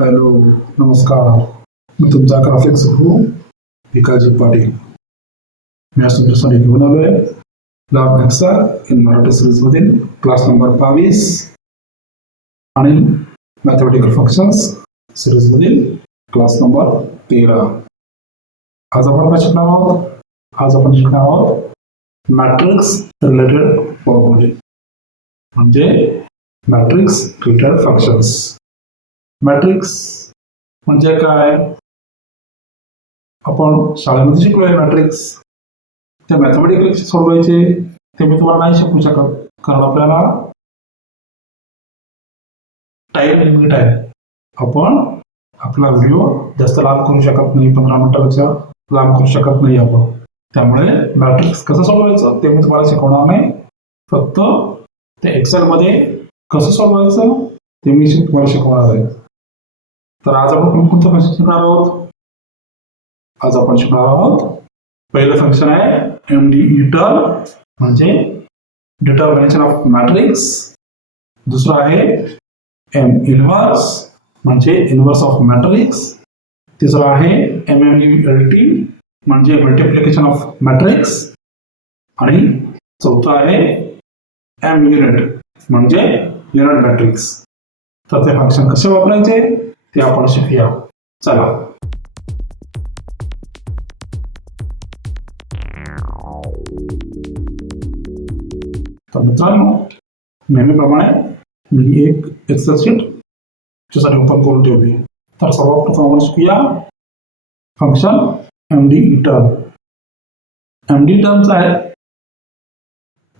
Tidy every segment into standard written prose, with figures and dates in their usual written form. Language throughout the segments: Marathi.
हॅलो, नमस्कार. मी तुमचा ग्राफिक्स गुरु विकासजी पाटील. मी आज तुमच्यासाठी घेऊन आलोय lab Excel in Marathi series मधील क्लास नंबर 22 आणि मॅथमॅटिकल फंक्शन्स सिरीज मधील क्लास नंबर 13. आज आपण काय शिकणार आहोत? आज आपण शिकणार आहोत मॅट्रिक्स रिलेटेड फॉर्म्युले, म्हणजे मॅट्रिक्स रिलेटेड फंक्शन्स. मॅट्रिक्स म्हणजे काय? आपण शाळेमध्ये शिकलोय मॅट्रिक्स. ते मॅथमॅटिकल सोडवायचे ते मी तुम्हाला नाही शिकवू शकत, कारण आपल्याला टाइम लिमिट आहे. आपण आपला व्हिडिओ जास्त लांब करू शकत नाही, 15 मिनिटापेक्षा लांब करू शकत नाही आपण. त्यामुळे मॅट्रिक्स कसं सोडवायचं ते मी तुम्हाला शिकवणार नाही. फक्त ते एक्सेल मध्ये कसं सोडवायचं ते मी तुम्हाला शिकवणार आहे. तर आज आपण कोणकोणतं फंक्शन शिकणार आहोत? आज आपण शिकणार आहोत पहिलं फंक्शन आहे MDETERM, म्हणजे डिटर्मिनेशन ऑफ मॅट्रिक्स. दुसरं आहे MINVERSE, म्हणजे इन्व्हर्स ऑफ मॅट्रिक्स. तिसरं आहे MMULT, म्हणजे मल्टिप्लिकेशन ऑफ मॅट्रिक्स. आणि चौथं आहे MUNIT, म्हणजे युनिट मॅट्रिक्स. तर ते फंक्शन कसे वापरायचे ते आपण शिकूया. चला. तर मित्रांनो, नेहमीप्रमाणे मी एक एक्सेल शीट तुमच्यासाठी ओपन करून ठेवली. तर सर्वप्रथम आपण शिकूया फंक्शन MDETERM.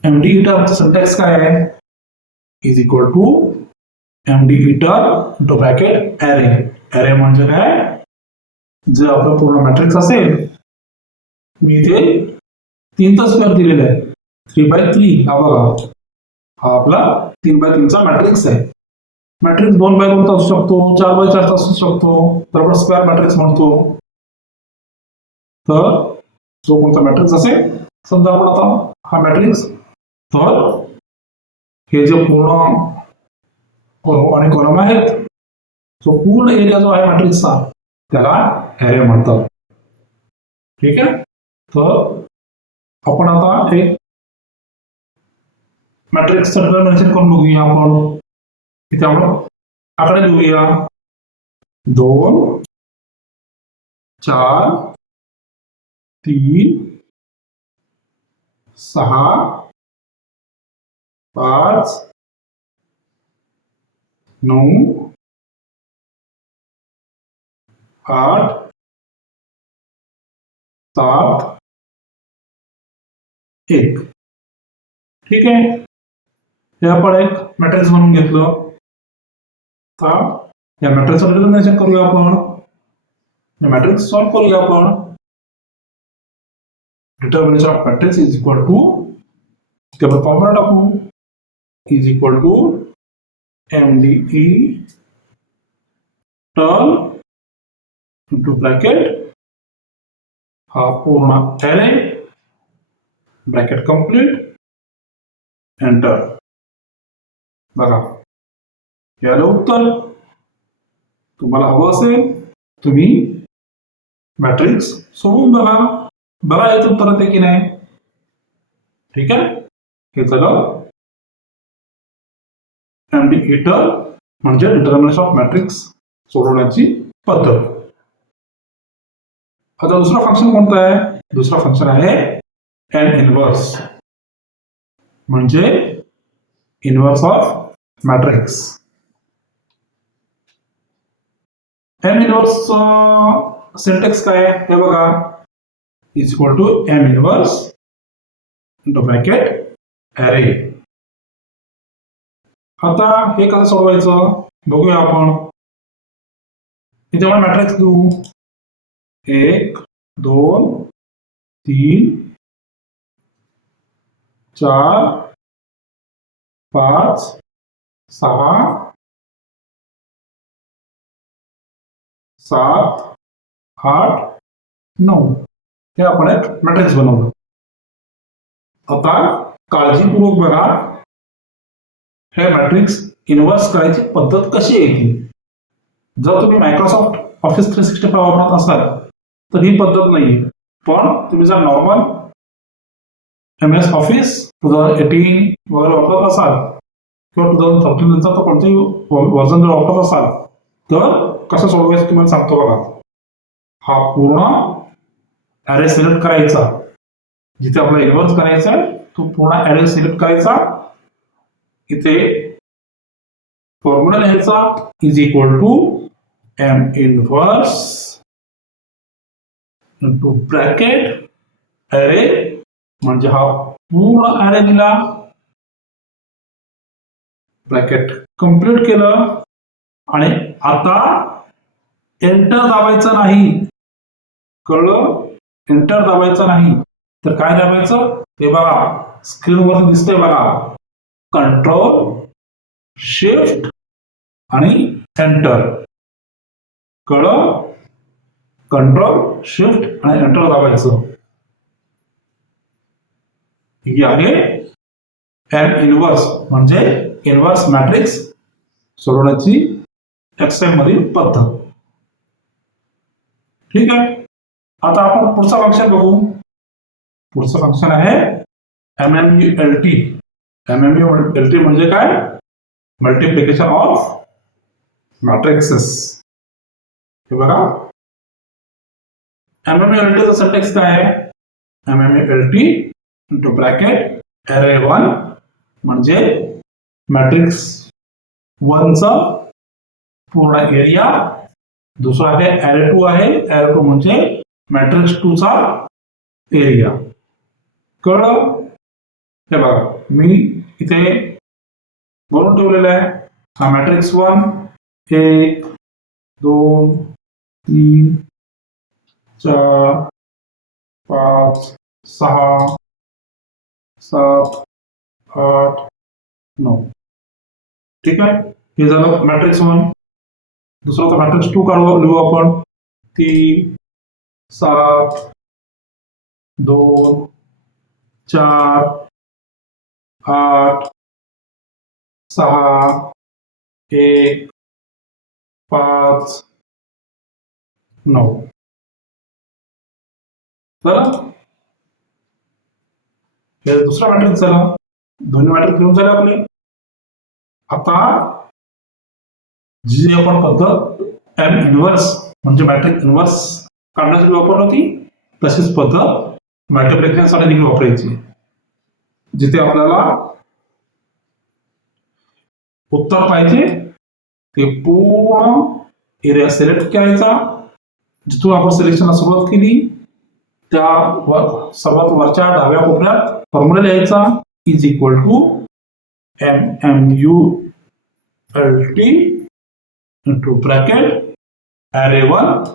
MDETERMचा सिंटॅक्स काय आहे? Is equal to MDETERM into bracket array. Array म्हणजे काय? जर आपलं पूर्ण मॅट्रिक्स असेल, मी इथे 3चा स्क्वेअर दिलेला आहे, 3×3. हा बघा, हा आपला 3×3 चा मॅट्रिक्स आहे. मॅट्रिक्स 2×2 चा असू शकतो, 4×4 चा असू शकतो, तर आपण स्क्वेअर मॅट्रिक्स म्हणतो. तर जो कोणता मॅट्रिक्स असेल, समजा आपण आता हा मॅट्रिक्स, तर हे जे पूर्ण आणि कॉलम आहेत, जो पूर्ण एरिया जो आहे मॅट्रिक्सचा, त्याला ॲरे म्हणतात. ठीक आहे. तर आपण आता एक मॅट्रिक्सचं डिटर्मिनेशन करून बघूया. आपण इथे आपण आकडे लिहूया. 2, 4, 3, 6, 5, 9, 8, 7, 1. ठीक आहे. हे आपण एक मॅट्रिक्स म्हणून घेतलं. तर या मॅट्रिक्सचं डिटर्मिनेशन करूया आपण. या मॅट्रिक्स सॉल्व्ह करूया आपण. Determination of matrix is equal to, आपण फॉर्म्युला टाकू, is equal to MDETERM into bracket हा पूर्ण ॲरे, ब्रॅकेट कंप्लीट, एंटर. बघा, याला उत्तर. तुम्हाला हवं असेल तुम्ही मॅट्रिक्स सोडून बघा याचं उत्तर येते की नाही. ठीक आहे. हे झालं MDETERM, म्हणजे डिटर्मिनेशन ऑफ मॅट्रिक्स सोडवण्याची पद्धत. आता दुसरा फंक्शन कोणतं आहे? दुसरा फंक्शन आहे MINVERSE, म्हणजे inverse of matrix. MINVERSE syntax काय आहे हे बघा. Is equal to MINVERSE into bracket array. आता हे कसं सोडवायचं बघूया आपण. इथे आपण मॅट्रिक्स लिहू. 1, 2, 3, 4, 5, 6, 7, 8, 9. हे आपण एक मॅट्रिक्स बनवलं. आता काळजीपूर्वक बघा, हे मॅट्रिक्स इन्व्हर्स करायची पद्धत कशी आहे ती. जर तुम्ही मायक्रोसॉफ्ट ऑफिस 365 वापरत असाल तर ही पद्धत नाही, पण तुम्ही जर नॉर्मल MS ऑफिस 2018 वगैरे वापरत असाल किंवा 2013 नंतर तर कोणतेही वर्जन जर वापरत असाल तर कसं सोडवायचं तुम्हाला सांगतो बघा. हा पूर्ण ॲरे सिलेक्ट करायचा, जिथे आपला इन्व्हर्स करायचा आहे तो पूर्ण ॲरे सिलेक्ट करायचा. इथे फॉर्म्युला लिहायचा is equal to M inverse into bracket array, म्हणजे हा पूर्ण ॲरे दिला, ब्रॅकेट कंप्लीट केलं आणि आता एंटर दाबायचं नाही. कळलं? एंटर दाबायचं नाही तर काय दाबायचं ते बघा, स्क्रीनवर दिसतंय बघा, कंट्रोल शिफ्ट आणि एंटर. कळलं? कंट्रोल शिफ्ट आणि एंटर दाबायचं. ही आहे M इन्व्हर्स म्हणजे इन्व्हर्स मॅट्रिक्स सोडवण्याची एक्सेल मधील पद्धत. ठीक आहे. आता आपण पुढचं फंक्शन बघू. पुढचं फंक्शन आहे MMULT. MMULT म्हणजे काय? Multiplication of matrices. हे बघा, MMULT चा सिंटॅक्स काय आहे? MMULT इंटू ब्रॅकेट ॲरे 1 म्हणजे मॅट्रिक्स 1 चा पूर्ण एरिया, दुसरा आहे ॲरे 2 आहे, ॲरे 2 म्हणजे मॅट्रिक्स 2 चा एरिया. कळलं? हे बघा, मी इथे बनवून ठेवलेला आहे. हा मॅट्रिक्स 1 1 2 3 4 5 6 7 8 9. ठीक आहे. हे झालं मॅट्रिक्स 1. दुसरा तर मॅट्रिक्स 2 लिहू आपण. 3 7 2 4 8 6 1 5 9. बरं, हे दुसरा मॅट्रिक्स झाला. दोन्ही मॅट्रिक्स लिहून झाले आपले. आता जी आपण पद्धत M इन्व्हर्स म्हणजे मॅट्रिक्स इन्व्हर्स काढण्यासाठी वापरली होती तशीच पद्धत मल्टिप्लिकेशनसाठी देखील वापरायची. जिथे आपल्याला उत्तर पाहिजे ते पूर्ण एरिया सिलेक्ट करायचा. जिथून आपण सिलेक्शनला सुरुवात केली त्या सर्वात वरच्या डाव्या कोपऱ्यात फॉर्म्युला लिहायचा is equal to MMULT into bracket array 1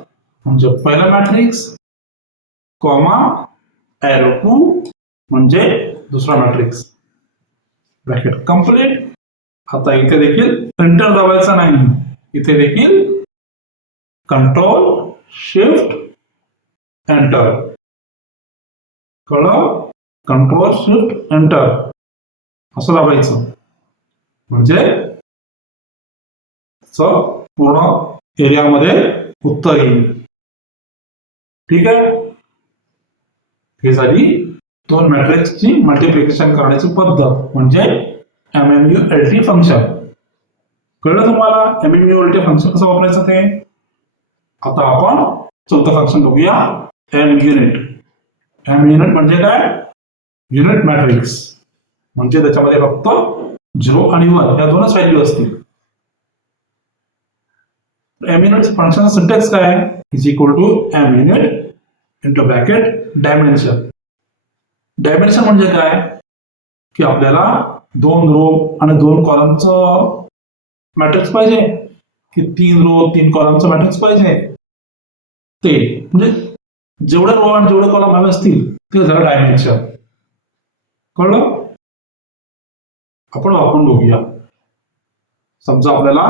म्हणजे पहिला मॅट्रिक्स, कॉमा ॲरे 2 म्हणजे दुसरा मॅट्रिक्स, ब्रॅकेट कंप्लीट. आता इथे देखील एंटर दाबायचा नाही, इथे देखील कंट्रोल शिफ्ट एंटर. कळलं? कंट्रोल शिफ्ट एंटर असं दाबायचं म्हणजे पूर्ण एरियामध्ये उत्तर येईल. ठीक आहे. ही झाली दोन मॅट्रिक्सची मल्टिप्लिकेशन करण्याची पद्धत म्हणजे MMULT फंक्शन. कळलं तुम्हाला MMULT फंक्शन कसं वापरायचं ते? आता आपण चौथं फंक्शन बघूया, MUNIT. MUNIT म्हणजे काय? युनिट मॅट्रिक्स म्हणजे त्याच्यामध्ये फक्त 0 आणि 1 या दोनच व्हॅल्यू असतील. MUNIT फंक्शनचा सिंटॅक्स काय आहे? Is equal to MUNIT into bracket dimension. Dimension म्हणजे काय की आपल्याला 2 रो आणि 2 कॉलमचं मॅट्रिक्स पाहिजे की 3 रो 3 कॉलमचं मॅट्रिक्स पाहिजे, ते म्हणजे जेवढे रो आणि जेवढे कॉलम हवे असतील ते झालं डायमेन्शन. कळलं? आपण वापरून बघूया. समजा आपल्याला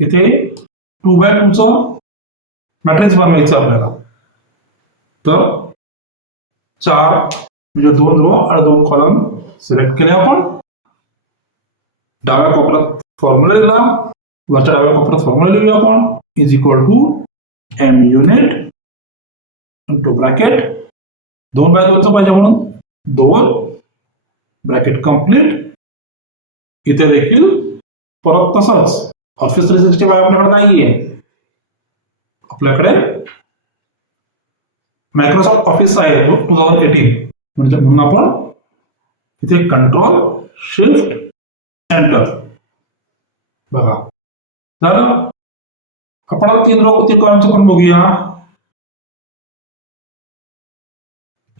इथे 2x2 चं मॅट्रिक्स बनवायचं आपल्याला, तर 4 म्हणजे 2 रो आणि 2 कॉलम सिलेक्ट केले आपण. डाव्या कोपऱ्यात फॉर्म्युला दिला वरच्या डाव्या कोपऱ्यात फॉर्म्युला लिहूया आपण. Is equal to M unit into bracket 2/2 पाहिजे म्हणून 2 ब्रॅकेट कंप्लीट. इथे देखील परत तसंच ऑफिस 365 आपल्याकडे नाहीये, आपल्याकडे मायक्रोसॉफ्ट ऑफिस आहे 2018. म्हणजे म्हणून आपण इथे कंट्रोल शिफ्ट एंटर बघा झालं. आपण 3 रो कॉलमचं पण बघूया.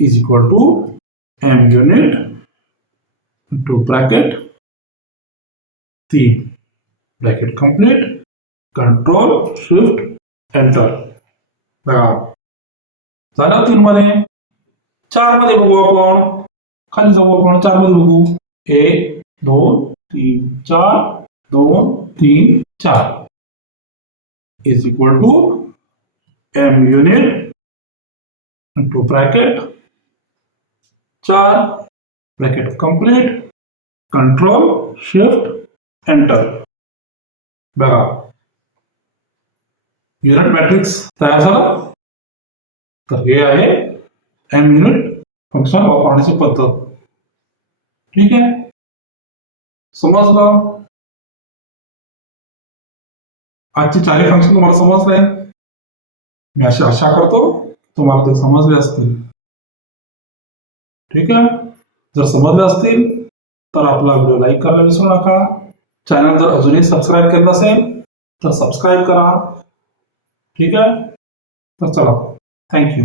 Is equal to M unit into bracket 3 bracket complete control shift enter बघा झालं. 3 मध्ये. 4 मध्ये बघू आपण. खाली जाऊ आपण. 4 मध्ये बघू. 1 2 3 4 2 3 4 is equal to M unit into bracket 4 bracket complete control shift enter बघा युनिट मॅट्रिक्स तयार झाला. तर हे आहे एम युनिट फंक्शन वापरण्याची पद्धत. ठीक आहे, समजलं. आजची 4 फंक्शन तुम्हाला समजले. मी अशी आशा करतो तुम्हाला ते समजले असतील. ठीक आहे, जर समजले असतील तर आपला व्हिडिओ लाईक करायला विसरू नका. चॅनल जर अजूनही सबस्क्राईब केलं नसेल तर सबस्क्राईब करा. ठीक आहे, तर चला, थँक्यू.